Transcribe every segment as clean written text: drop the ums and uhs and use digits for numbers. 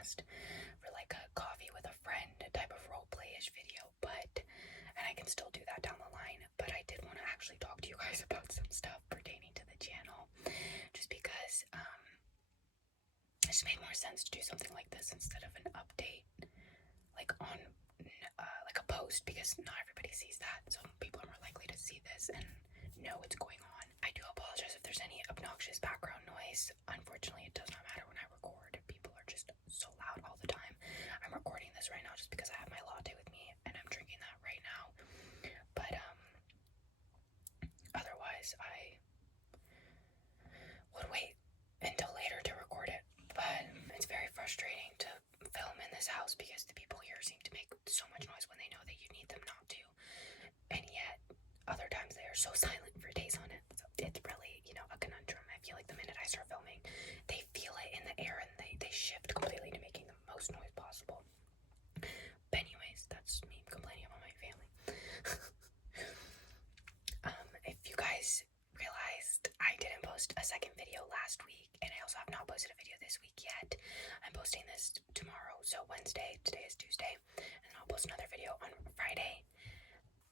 asked for like a coffee with a friend type of roleplay-ish video, and I can still do that down the line, but I did want to actually talk to you guys about some stuff pertaining to the channel, just because it just made more sense to do something like this instead of an update, like on like a post, because not everybody sees that, so people are more likely to see this and know what's going on. I do apologize if there's any obnoxious background noise. Unfortunately, it does not matter when I record. People are just so loud all the time. I'm recording this right now just because I have my latte with me and I'm drinking that right now. But otherwise I would wait until later to record it. But it's very frustrating to film in this house because the people here seem to make so much noise when they know that you need them not to. And yet, other times they are so silent for days on it. So it's really, a conundrum. I feel like the minute I start filming, they feel it in the air and they shift completely to making the most noise possible. But anyways, that's me complaining about my family. If you guys realized, I didn't post a second video last week, and I also have not posted a video this week yet. I'm posting this tomorrow, so Wednesday. Today is Tuesday, and I'll post another video on Friday.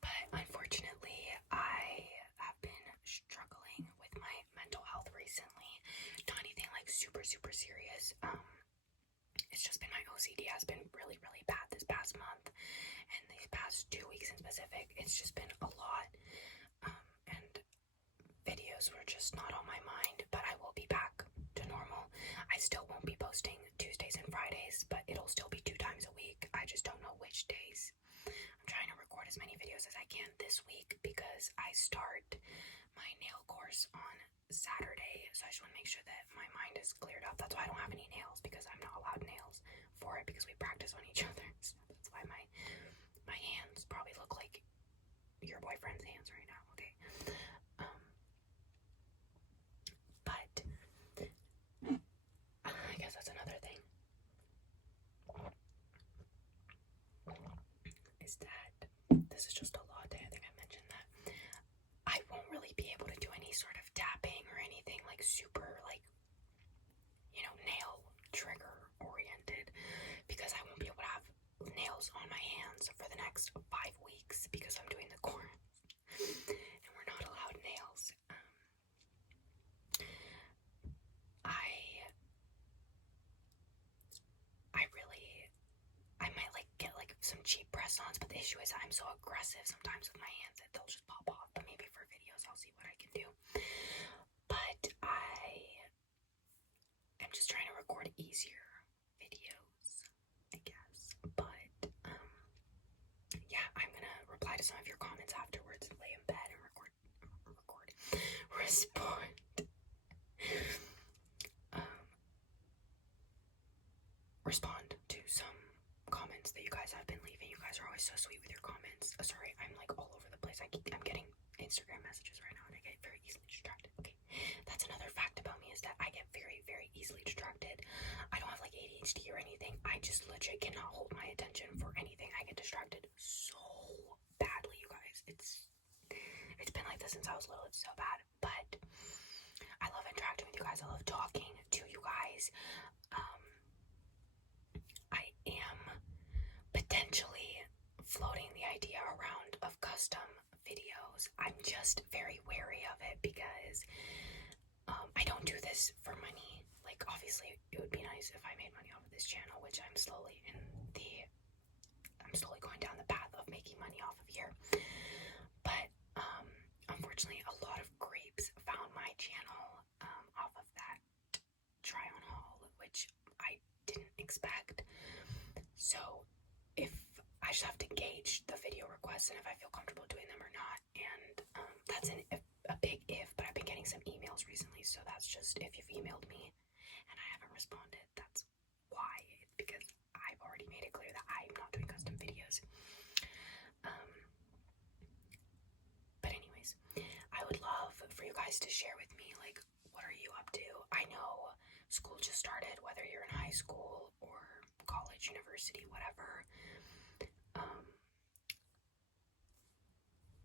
But unfortunately, I have been struggling with my mental health recently. Not anything like super serious. It's just been my OCD has been really bad this past month, and these past 2 weeks in specific. It's just been a lot, and videos were just not on my mind. But I will be back to normal. I still won't be posting Tuesdays and Fridays, but it'll still be 2 times a week. I just don't know which days. I'm trying to record as many videos as I can this week because I start my nail course on Saturday, so I just want to make sure that my mind is cleared up. That's why I don't have any nails, because I'm not allowed nails for it, because we practice on each other. So that's why my hands probably look like your boyfriend's hands right now. Okay. But I guess that's another thing, is that this is just a latte. I think I mentioned that. I won't really be able to do any sort of tapping or anything like super nail trigger oriented, because I won't be able to have nails on my hands for the next 5 weeks because I'm doing the course and we're not allowed nails. I might get some cheap press-ons, but the issue is I'm so aggressive sometimes with my hands that they'll just pop off. But maybe for videos I'll see what I can do. But I am just trying to record easier videos, I guess. But yeah, I'm gonna reply to some of your comments afterwards and lay in bed and respond. Respond to some comments that you guys have been leaving. You guys are always so sweet with your comments. Sorry, I'm all over the place. I'm getting Instagram messages right now and I get very easily distracted. Okay, that's another fact about me, is that I get very easily distracted. I don't have ADHD or anything. I just legit cannot hold my attention for anything. I get distracted so badly, you guys. It's been like this since I was little. It's so bad. But I love interacting with you guys. I love talking to you guys. I am potentially floating the idea around of custom videos. I'm just very wary of it because I don't do this for money. Obviously it would be nice if I made money off of this channel, which I'm slowly going down the path of making money off of here. But unfortunately a lot of creeps found my channel off of that try on haul, which I didn't expect. So if I just have to gauge the video requests and if I feel comfortable doing them or not, and that's a big if. But I've been getting some emails recently, so that's just if you've emailed me and I haven't responded, that's why. It's because I've already made it clear that I'm not doing custom videos. But anyways, I would love for you guys to share with me, what are you up to? I know school just started, whether you're in high school or college, university, whatever.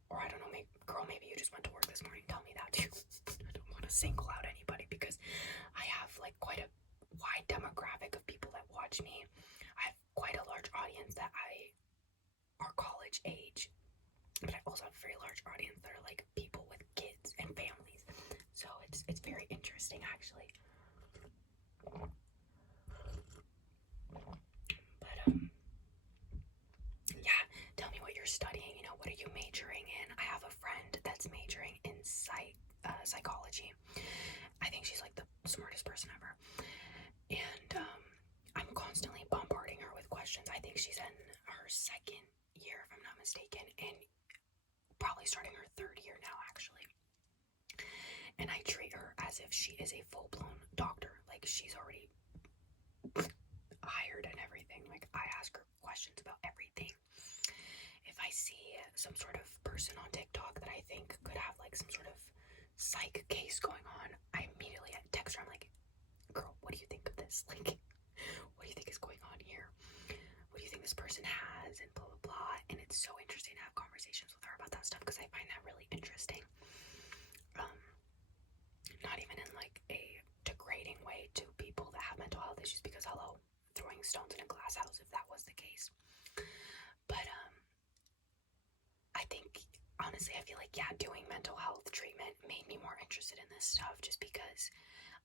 Or I don't know, maybe you just went to work this morning. Tell me that too. I don't want to single out anybody because I have quite a wide demographic of people that watch watch me. I have quite a large audience that are college age, but I also have a very large audience that are like people with kids and families. So it's very interesting actually. But yeah, tell me what you're studying. You know, what are you majoring in? I have a friend that's majoring in psychology. I think she's like the smartest person ever. And I'm constantly bombarding her with questions. I think she's in her second year, if I'm not mistaken, and probably starting her third year now, actually. And I treat her as if she is a full-blown doctor. Like, she's already hired and everything. Like, I ask her questions about everything. If I see some sort of person on TikTok that I think could have like some sort of psych case going on, I immediately text her. I'm like, girl, what do you think of this? Like, what do you think is going on here? What do you think this person has? And blah, blah, blah. And it's so interesting to have conversations with her about that stuff because I find that really interesting. Not even in like a degrading way to people that have mental health issues, because hello, throwing stones in a glass house if that was the case. But I think, honestly, I feel like, yeah, doing mental health treatment made me more interested in this stuff just because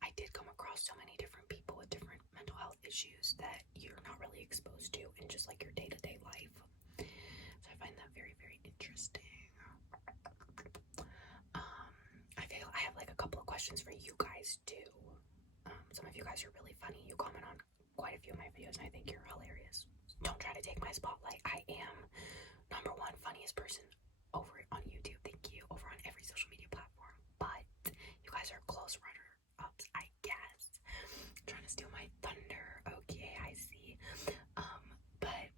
I did come across so many different people with different mental health issues that you're not really exposed to in just like your day-to-day life. So I find that very, very interesting. I feel I have like a couple of questions for you guys too. Some of you guys are really funny. You comment on quite a few of my videos and I think you're hilarious. Don't try to take my spotlight. I am #1 funniest person over on YouTube. Thank you. Over on every social media platform. But you guys are close runner-ups, I guess. Trying to steal my thunder. Okay, I see. But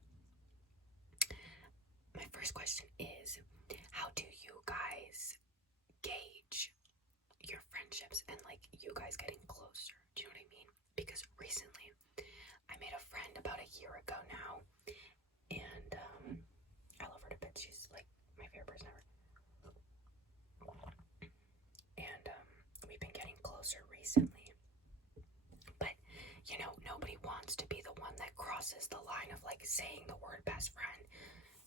my first question is, how do you guys gauge your friendships and like you guys getting closer? Do you know what I mean? Because recently I made a friend about a year ago now, and I love her to bits. She's like my favorite person ever. And we've been getting closer recently. But you know, nobody wants to be the one that crosses the line of like saying the word best friend.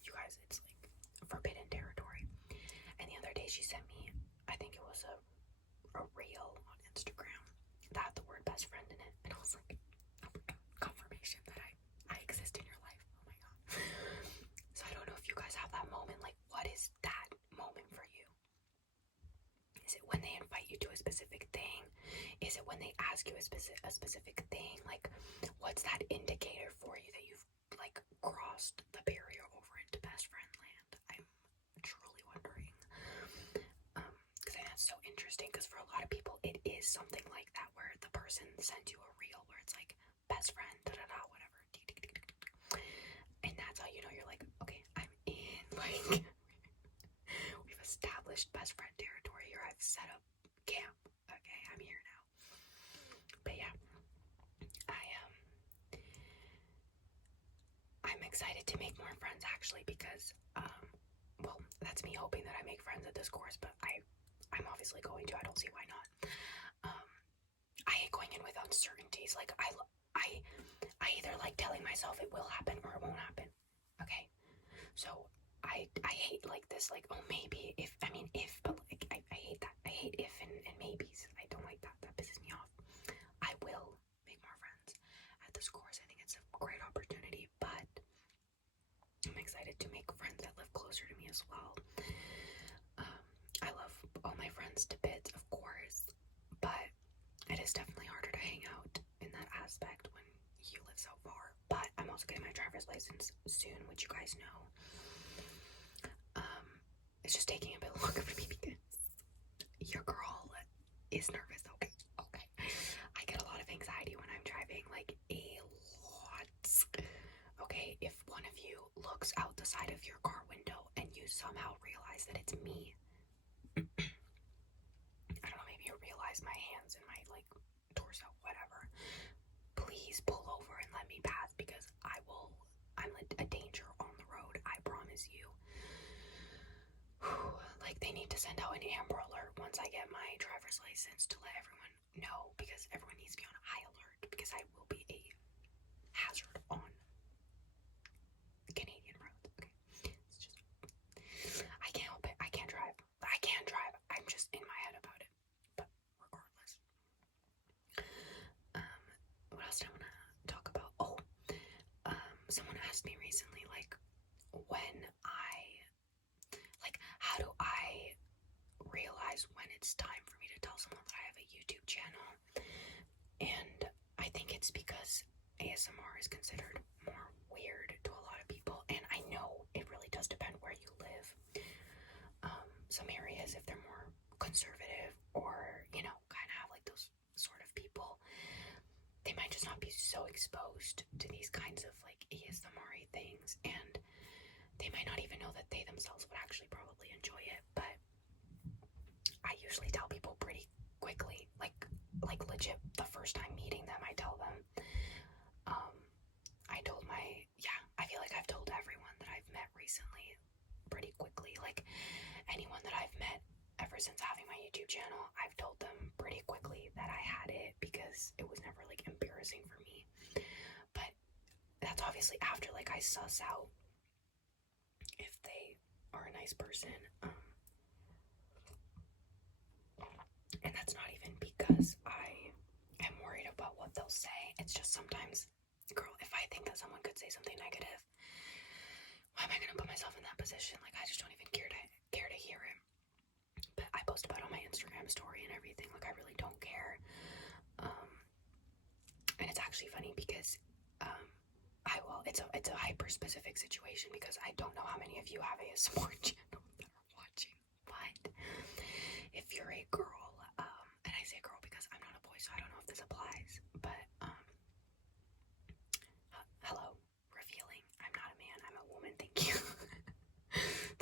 You guys, it's like forbidden territory. And the other day she sent me, I think it was a reel on Instagram that had the word best friend in it. And I was like, oh my god, confirmation that I exist in your life. Oh my god. So I don't know if you guys have that moment. Like, what is that moment for you? Is it when they invite you to a specific thing? Is it when they ask you a specific thing? Like, what's that indicator for you that you've like crossed the barrier over into best friend land? I'm truly wondering. Because I think that's so interesting, because for a lot of people it is something like that, where the person sends you a reel where it's like best friend, da-da-da, whatever. And that's how you know you're like, okay, I'm in. Like, we've established best friend territory here. I've set up camp. Okay, I'm here now. But yeah, I'm excited to make more friends actually, because well, that's me hoping that I make friends at this course, but I'm obviously going to. I don't see why not. I hate going in with uncertainties. Like, I either like telling myself it will happen or it won't happen. Okay, so I hate like this, like, oh maybe if, I mean if, but like I hate that. I hate if and maybes. I don't like that. That pisses me off. I will make more friends at this course. I think it's a great opportunity, but I'm excited to make friends that live closer to me as well. I love all my friends to bits, of course, but it is definitely harder to hang out in that aspect when you live so far. But I'm also getting my driver's license soon, which you guys know. It's just taking a bit longer for me because your girl is nervous. Okay. I get a lot of anxiety when I'm driving, like a lot. Okay, if one of you looks out the side of your car window and you somehow realize that it's me, I don't know, maybe you realize my hands and my like torso, whatever, please pull over and let me pass, because I'm a danger on the road, I promise you. Like, they need to send out an Amber Alert once I get my driver's license to let everyone know, because everyone needs to be on high alert, because I will be a hazard on Canadian roads. Okay, it's just, I can't help it. I can't drive. I can drive. I'm just in my head about it. But regardless, what else did I want to talk about? Oh, someone asked me recently, like, how do I realize when it's time for me to tell someone that I have a YouTube channel? And I think it's because ASMR is considered more weird to a lot of people, and I know it really does depend where you live. Some areas, if they're more conservative or, you know, kind of have like those sort of people, they might just not be so exposed to these kinds of like ASMR things, and they might not even know that they themselves would actually probably enjoy it. But I usually tell people pretty quickly, like legit the first time meeting them, I tell them. I feel like I've told everyone that I've met recently pretty quickly. Like anyone that I've met ever since having my YouTube channel, I've told them pretty quickly that I had it, because it was never like embarrassing for me. But that's obviously after like I suss out if they are a nice person. And that's not even because I am worried about what they'll say. It's just sometimes, girl, if I think that someone could say something negative, why am I gonna put myself in that position? Like, I just don't even care to hear it. But I post about it on my Instagram story and everything. Like, I really don't care. And it's actually funny because it's a hyper specific situation, because I don't know how many of you have ASMR channels that are watching. But if you're a girl, and I say girl because I'm not a boy, so I don't know if this applies, but hello, revealing. I'm not a man, I'm a woman, thank you.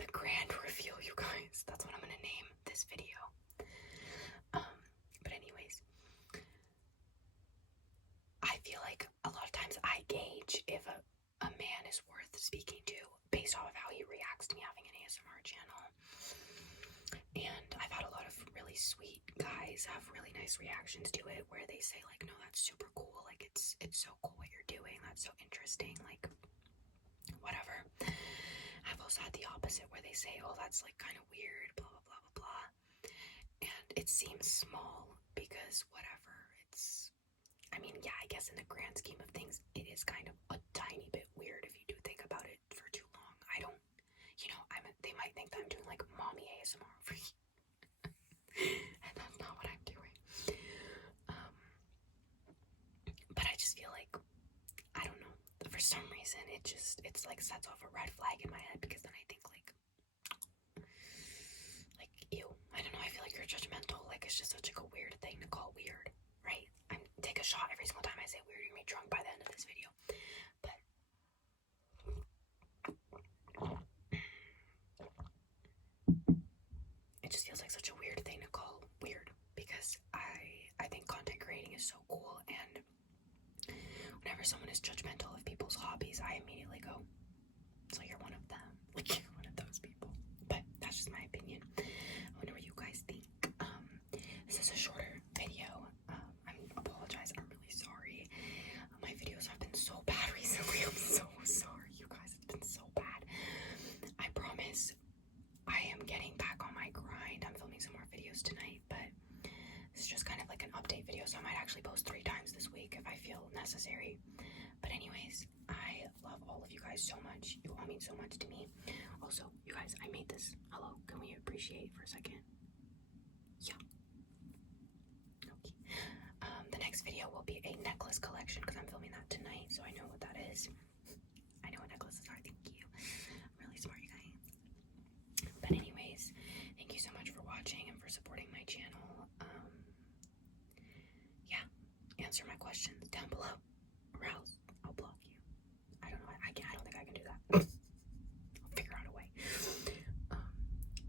The grand reveal, you guys. That's what I'm gonna name this video. But anyways, I feel like a lot of times I gauge if a man is worth speaking to based off of how he reacts to me having an ASMR channel. And I've had a lot of really sweet guys have really nice reactions to it, where they say like, no, that's super cool, like it's so cool what you're doing, that's so interesting, like whatever. I've also had the opposite, where they say, oh, that's like kind of weird, blah blah blah blah blah. And it seems small because whatever, I mean, yeah, I guess in the grand scheme of things, it is kind of a tiny bit weird if you do think about it for too long. I don't, they might think that I'm doing like mommy ASMR for you. And that's not what I'm doing. But I just feel like, I don't know, for some reason, it's like sets off a red flag in my head, because then I think like, ew, I don't know, I feel like you're judgmental, like it's just such like a weird thing to call weird, right? Take a shot every single time I say weird, you're gonna be drunk by the end of this video. But it just feels like such a weird thing to call weird, because I think content creating is so cool, and whenever someone is judgmental of people's hobbies, I immediately go, so you're one of them, like you're one of those people. But that's just my opinion. I wonder what you guys think. This is a shorter video. I apologize, I'm really sorry. My videos have been so bad recently. I'm so sorry, you guys. It's been so bad. I promise I am getting back on my grind. I'm filming some more videos tonight, but it's just kind of like an update video, so I might actually post 3 times this week if I feel necessary. But anyways, I love all of you guys so much. You all mean so much to me. Also, you guys, I made this. Hello, can we appreciate for a second? Yeah. Okay. The next video will be a necklace collection, because I'm filming that tonight, so I know what that is. I know what necklaces are. Thank you. I'm really smart, you guys. But anyways, thank you so much for watching and for supporting my channel. Yeah, answer my questions down below, or else I'll block you. I don't know. I don't think I can do that. I'll figure out a way.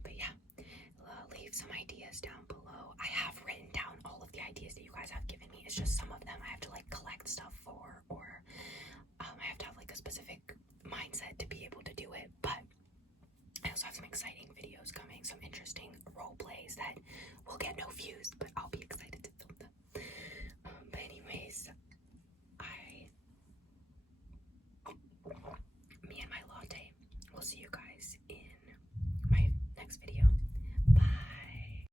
But yeah, leave some ideas down below. I have written down all of the ideas that you guys have given me. It's just some of them I have to like collect stuff for, or I have to have like a specific mindset to be able to do it. But I also have some exciting videos coming, some interesting role plays that will get no views, but I'll be